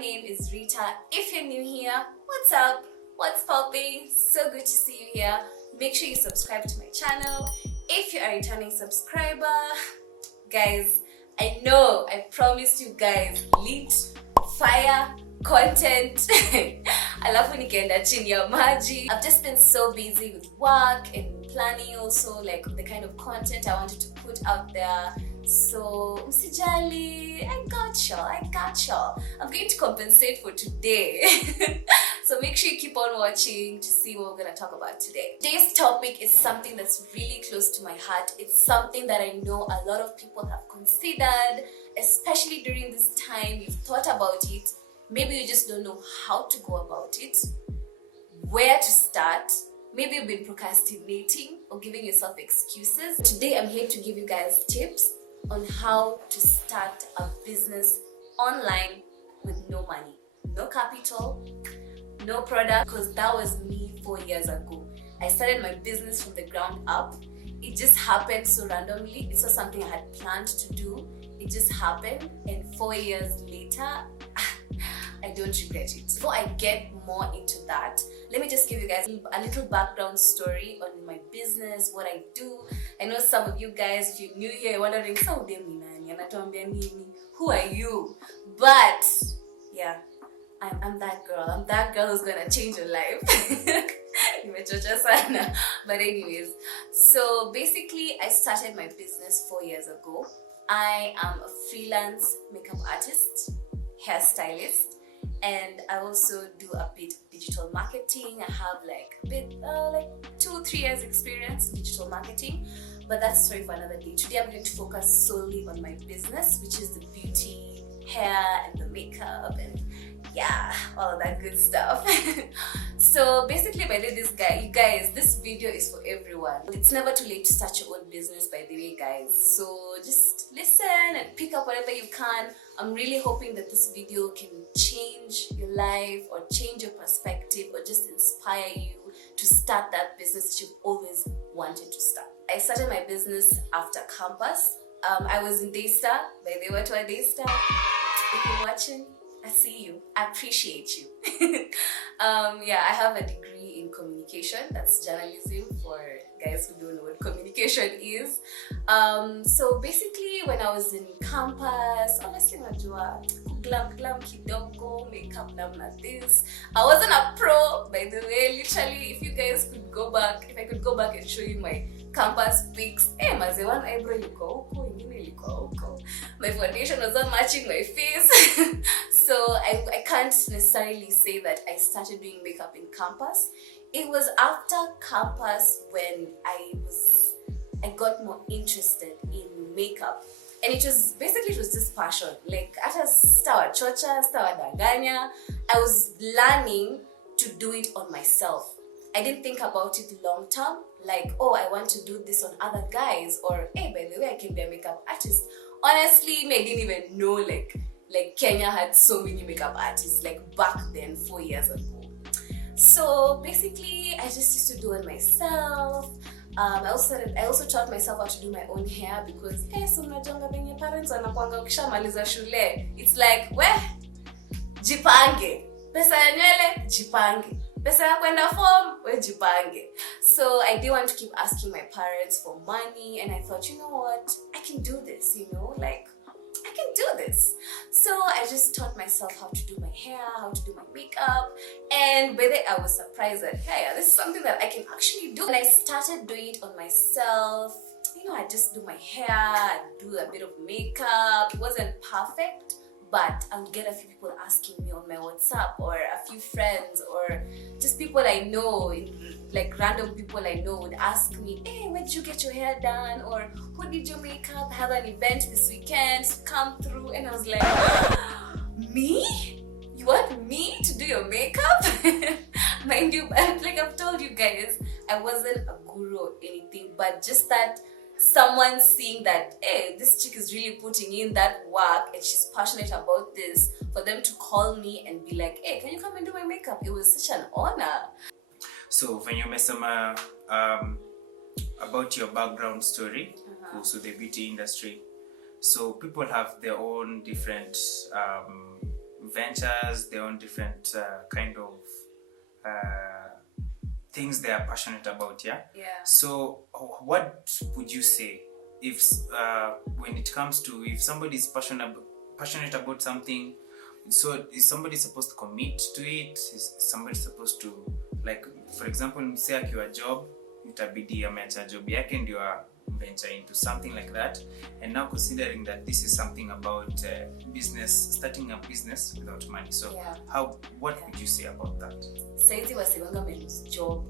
name is Rita. If you're new here, what's up? What's popping? So good to see you here. Make sure you subscribe to my channel. If you are a returning subscriber, guys, I know I promised you guys lit, fire, content. Alafu nikaenda chini ya maji. I've just been so busy with work and planning also like the kind of content I wanted to put out there. So msijali, I got y'all. I'm going to compensate for today. So make sure you keep on watching to see what we're going to talk about today. Today's topic is something that's really close to my heart. It's something that I know a lot of people have considered, especially during this time. You've thought about it. Maybe you just don't know how to go about it, where to start. Maybe you've been procrastinating or giving yourself excuses. Today I'm here to give you guys tips on how to start a business online with no money, no capital, no product, because that was me 4 years ago. I started my business from the ground up. It just happened so randomly. It's not something I had planned to do. It just happened, and 4 years later, I don't regret it. Before I get more into that, let me just give you guys a little background story on my business, what I do. I know some of you guys, if you're new here, you're wondering, who are you? But yeah, I'm that girl. I'm that girl who's gonna change your life. But anyways, so basically I started my business 4 years ago. I am a freelance makeup artist, hairstylist, and I also do a bit of digital marketing. I have like a bit, like 2-3 years experience in digital marketing, but that's a story for another day. Today I'm going to focus solely on my business, which is the beauty, hair, and the makeup, and yeah, all of that good stuff. So basically, by this guy, you guys, this video is for everyone. It's never too late to start your own business, by the way, guys. So just listen and pick up whatever you can. I'm really hoping that this video can change your life or change your perspective or just inspire you to start that business that you've always wanted to start. I started my business after campus. I was in Daystar. By the way, to a Daystar. If you're watching, I see you. I appreciate you. Yeah, I have a degree in communication. That's journalism for guys who don't know what communication is. So basically, when I was in campus, honestly, glam kidogo, makeup namna this. I wasn't a pro, by the way. Literally, if you guys could go back, if I could go back and show you my campus pics, maze one eyebrow liko huko, ingine liko huko. My foundation was not matching my face. So I can't necessarily say that I started doing makeup in campus. It was after campus when I got more interested in makeup. And it was this passion. Like at a chocha, daganya, I was learning to do it on myself. I didn't think about it long term, like, oh, I want to do this on other guys, or hey, by the way, I can be a makeup artist. Honestly, I didn't even know like Kenya had so many makeup artists like back then, 4 years ago. So basically, I just used to do it myself. I also taught myself how to do my own hair because so mnajonga venye parents wanakuanga ukishamaliza shule, it's like jipange, pesa ya nywele jipange, pesa ya kwenda form jipange. So I didn't want to keep asking my parents for money, and I thought, you know what, I can do this, like I can do this. So I just taught myself how to do my hair, how to do my makeup, and by then I was surprised that, hey, this is something that I can actually do. And I started doing it on myself. I just do my hair, do a bit of makeup. It wasn't perfect, but I would get a few people asking me on my WhatsApp, or a few friends, or just people I know, like random people I know would ask me, hey, where did you get your hair done? Or who did your makeup? I have an event this weekend, so come through. And I was like, me? You want me to do your makeup? Mind you, like I've told you guys, I wasn't a guru or anything, but just that someone seeing that, hey, this chick is really putting in that work and she's passionate about this, for them to call me and be like, hey, can you come and do my makeup? It was such an honor. So when you mesama about your background story, also the beauty industry, so people have their own different ventures, their own different kind of things they are passionate about. Yeah. So what would you say if when it comes to if somebody is passionate about something? So is somebody supposed to commit to it? Is somebody supposed to, like, for example, say akiwa job, itabidi ameacha job yake ndio venture into something like that, and now considering that this is something about business, starting a business without money. So what would you say about that? Saizi wasiwanga may lose job.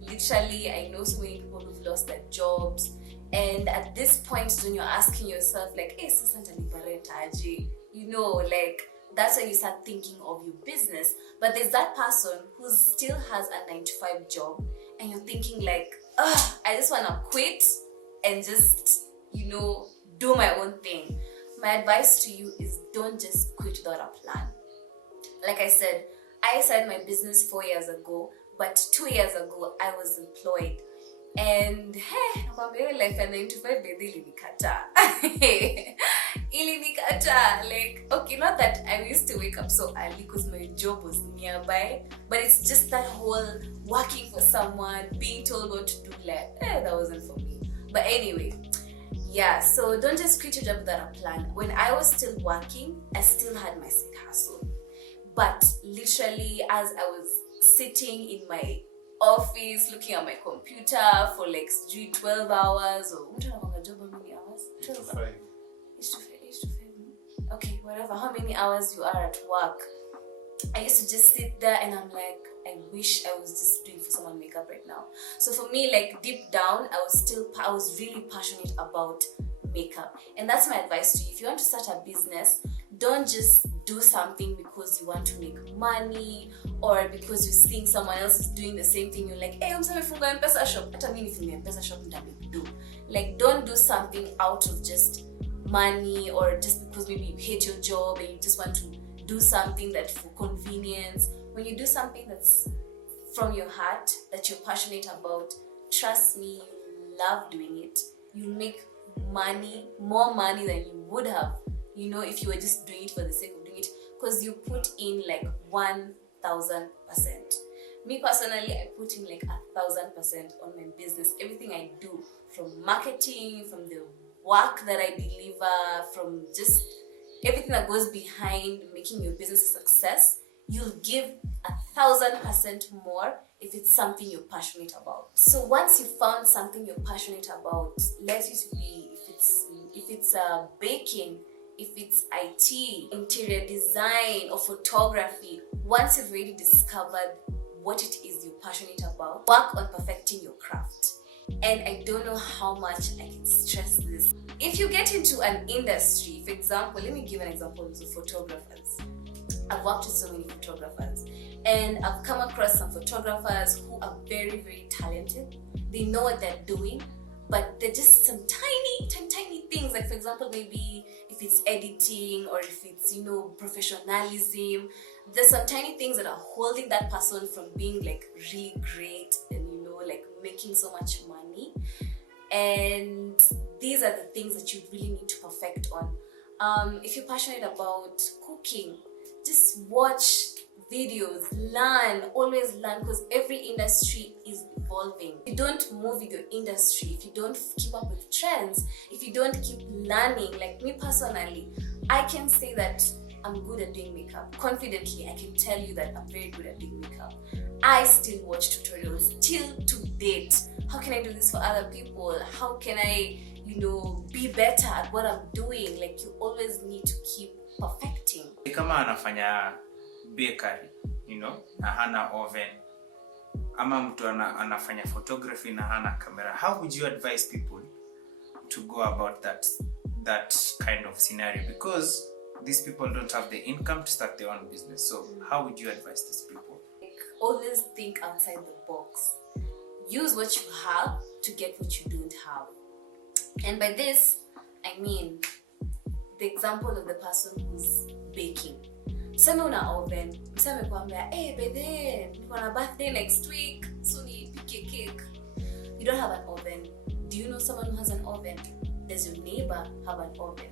Literally, I know so many people who've lost their jobs, and at this point when you're asking yourself like, hey, sasa nitalipa aje? You know, like, that's when you start thinking of your business. But there's that person who still has a 9-to-5 job, and you're thinking like, I just want to quit and just, you know, do my own thing. My advice to you is don't just quit without a plan. Like I said, I started my business 4 years ago, but 2 years ago I was employed. And hey, life at 9-to-5 ilinikata. Like, okay, not that I used to wake up so early because my job was nearby, but it's just that whole working for someone, being told what to do, like, that wasn't for me. But anyway, so don't just quit your job without a plan. When I was still working, I still had my side hustle. But literally, as I was sitting in my office looking at my computer for like 12 hours or how many hours? 12 5. 8 to 5. Okay, whatever, how many hours you are at work. I used to just sit there and I'm like, I wish I was just doing for someone makeup right now. So for me, like, deep down, I was really passionate about makeup. And that's my advice to you. If you want to start a business, don't just do something because you want to make money or because you're seeing someone else is doing the same thing. You're like, hey, I'm funga M-Pesa shop. Hata mimi nifunga M-Pesa shop do. Like, don't do something out of just money or just because maybe you hate your job and you just want to do something that for convenience. When you do something that's from your heart, that you're passionate about, trust me, you love doing it. You make money, more money than you would have, you know, if you were just doing it for the sake of doing it, because you put in like 1,000%. Me personally, I put in like 1,000% on my business. Everything I do, from marketing, from the work that I deliver, from just everything that goes behind making your business a success, you'll give 1,000% more if it's something you're passionate about. So once you found something you're passionate about, let it be, if it's baking, if it's IT, interior design, or photography, once you've already discovered what it is you're passionate about, work on perfecting your craft. And I don't know how much I can stress this. If you get into an industry, for example, let me give an example of the photographers. I've worked with so many photographers, and I've come across some photographers who are very, very talented. They know what they're doing, but they're just some tiny things. Like, for example, maybe if it's editing or if it's, you know, professionalism, there's some tiny things that are holding that person from being like really great and, you know, like making so much money. And these are the things that you really need to perfect on. If you're passionate about cooking, just watch videos, always learn, because every industry is evolving. If you don't move with your industry, if you don't keep up with trends, if you don't keep learning, like me personally, I can say that I'm good at doing makeup. Confidently, I can tell you that I'm very good at doing makeup. I still watch tutorials till to date. How can I do this for other people? How can I, you know, be better at what I'm doing? Like, you always need to keep perfecting. Kama anafanya bakery, you know, na hana oven, ama mtu anafanya photography na hana camera, how would you advise people to go about that kind of scenario? Because these people don't have the income to start their own business. So how would you advise these people? Like, always think outside the box. Use what you have to get what you don't have. And by this, I mean the example of the person who's baking. Same una oven. Mseme kwambia, hey, by then, niko na birthday next week, so nipike cake. You don't have an oven. Do you know someone who has an oven? Does your neighbor have an oven?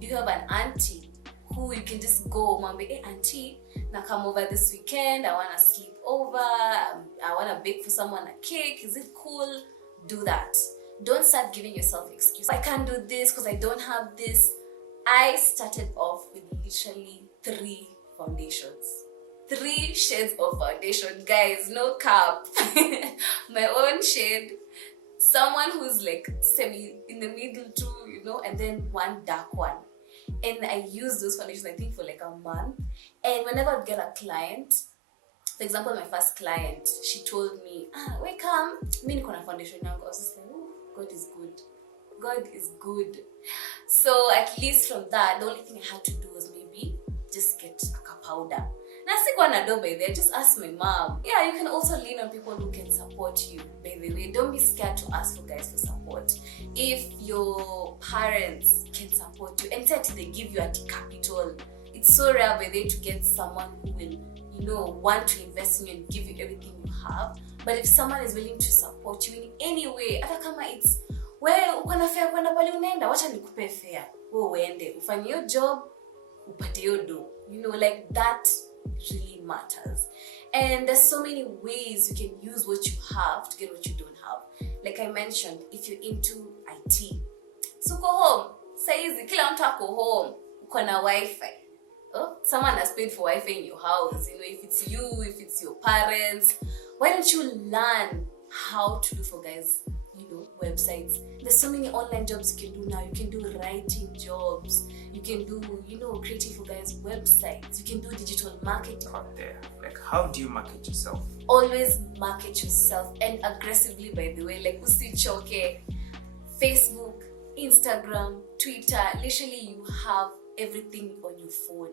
Do you have an auntie who you can just go, Mommy, hey auntie, now come over this weekend, I wanna sleep over, I wanna bake for someone a cake, is it cool? Do that. Don't start giving yourself excuses. I can't do this because I don't have this. I started off with literally 3 foundations. 3 shades of foundation, guys, no cap. My own shade, someone who's like semi in the middle too, you know, and then one dark one. And I use those foundations, I think, for like a month. And whenever I get a client, for example, my first client, she told me, wait, come, me niko na foundation yangu. I was just like, oh, God is good. God is good. So at least from that, the only thing I had to do was maybe just get a powder. Now, sikuwa na do by there, just ask my mom. Yeah, you can also lean on people who can support you, by the way. Don't be scared to ask for guys for support. If your parents can support you, and say they give you a capital, it's so rare by the way to get someone who will, you know, want to invest in you and give you everything you have. But if someone is willing to support you in any way, hata kama it's, well, uko na fare kwenda pale unaenda, wacha nikupe fare. Wewe uende, ufanye your job, upate your do. You know, like that really matters. And there's so many ways you can use what you have to get what you don't have. Like I mentioned, if you're into IT, so go home. Saizi kila mtu ako home, uko na Wi-Fi. Oh, someone has paid for Wi-Fi in your house. You know, if it's you, if it's your parents, why don't you learn how to do for guys, you know, websites? There's so many online jobs you can do now. You can do writing jobs. You can do, you know, creating for guys websites. You can do digital marketing. Out there, like, how do you market yourself? Always market yourself, and aggressively, by the way. Like usichoke. Facebook, Instagram, Twitter. Literally, you have everything on your phone.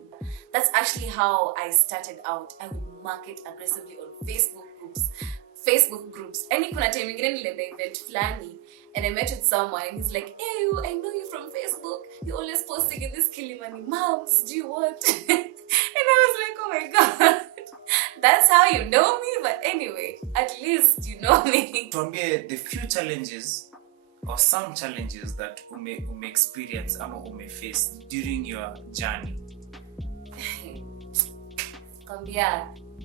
That's actually how I started out. I would market aggressively on Facebook groups. And kuna time ingine nilienda event flani and I met with someone and he's like, hey, I know you from Facebook. You're always posting in this Kilimani moms. Do you want? And I was like, oh my God. That's how you know me? But anyway, at least you know me. Tuambie the few challenges or some challenges that ume experience ama ume face during your journey.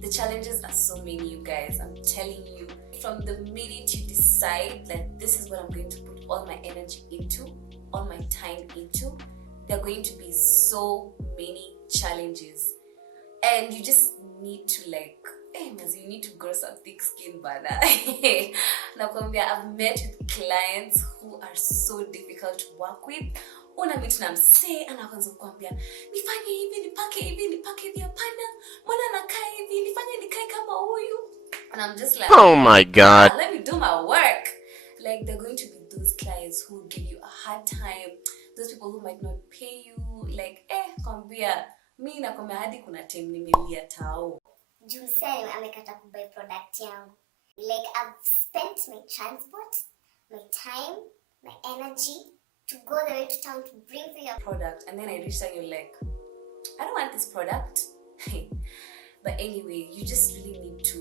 The challenges are so many, you guys. I'm telling you. From the minute you decide that this is what I'm going to put all my energy into, all my time into, there are going to be so many challenges. And you just need to you need to grow some thick skin, brother. I've met with clients who are so difficult to work with. Unamit na msee anaanza kukwambia nifanye hivi, nipake hivi hapana, mbona nakaa hivi, nifanye nikae kama huyu. And I'm just like, oh my God, let me do my work. Like, they're going to be those clients who give you a hard time, those people who might not pay you. Like, kwambia mimi nakwambia hadi kuna time nimelia tao. Juu sasa amekata kubuy product yangu. Like, I've spent my transport, my time, my energy to go the way to town to bring for your product, and then I reached out and you're like, I don't want this product. But anyway, you just really need to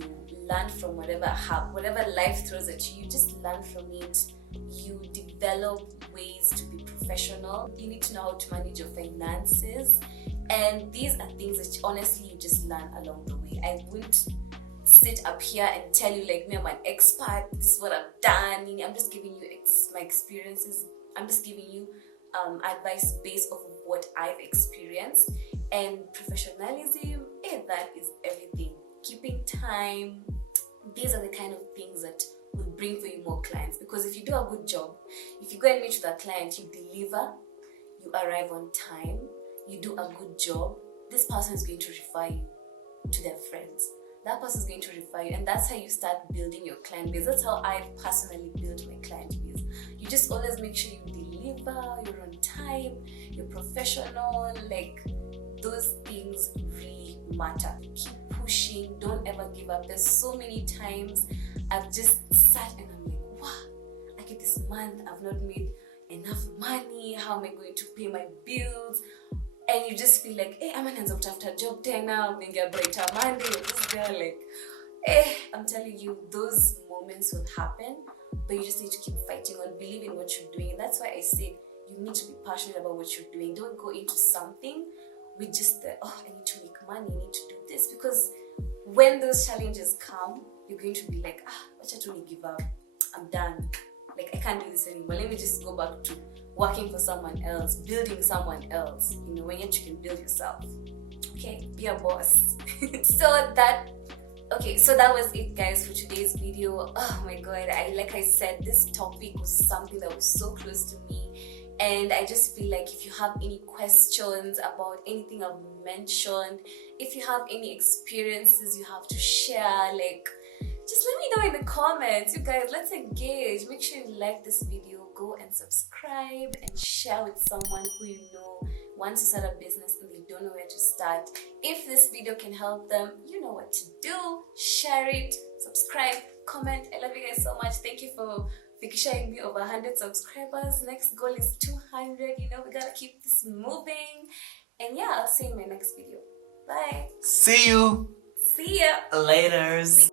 learn from whatever life throws at you. You just learn from it. You develop ways to be professional. You need to know how to manage your finances. And these are things that honestly you just learn along the way. I wouldn't sit up here and tell you like, me, I'm an expert, this is what I've done. I'm just giving you my experiences. I'm just giving you advice based off of what I've experienced. And professionalism, that is everything. Keeping time, these are the kind of things that will bring for you more clients. Because if you do a good job, if you go and meet with a client, you deliver, you arrive on time, you do a good job, this person is going to refer you to their friends. That person is going to refer you, and that's how you start building your client base. That's how I personally build my client base. You just always make sure you deliver, you're on time, you're professional. Like, those things really matter. Keep pushing, don't ever give up. There's so many times I've just sat and I'm like, wow, okay, this month I've not made enough money. How am I going to pay my bills? And you just feel like, I'm an answer after a job 10 now, maybe a brighter Monday, you're just there like, I'm telling you, those moments will happen, but you just need to keep fighting on, believe in what you're doing. And that's why I said you need to be passionate about what you're doing. Don't go into something with just the, oh, I need to make money, I need to do this. Because when those challenges come, you're going to be like, wacha tu ni give up, I'm done, like I can't do this anymore, let me just go back to working for someone else, building someone else, you know, when you can build yourself. Okay, be a boss. So that was it, guys, for today's video. Oh my god, like I said, this topic was something that was so close to me, and I just feel like if you have any questions about anything I've mentioned, if you have any experiences you have to share, like, just let me know in the comments. You guys, let's engage. Make sure you like this video, go and subscribe and share with someone who you know wants to start a business and they don't know where to start. If this video can help them, you know what to do. Share it, subscribe, comment. I love you guys so much. Thank you for sharing me over 100 subscribers. Next goal is 200. You know, we gotta keep this moving. And yeah, I'll see you in my next video. Bye. See you. See ya. Laters.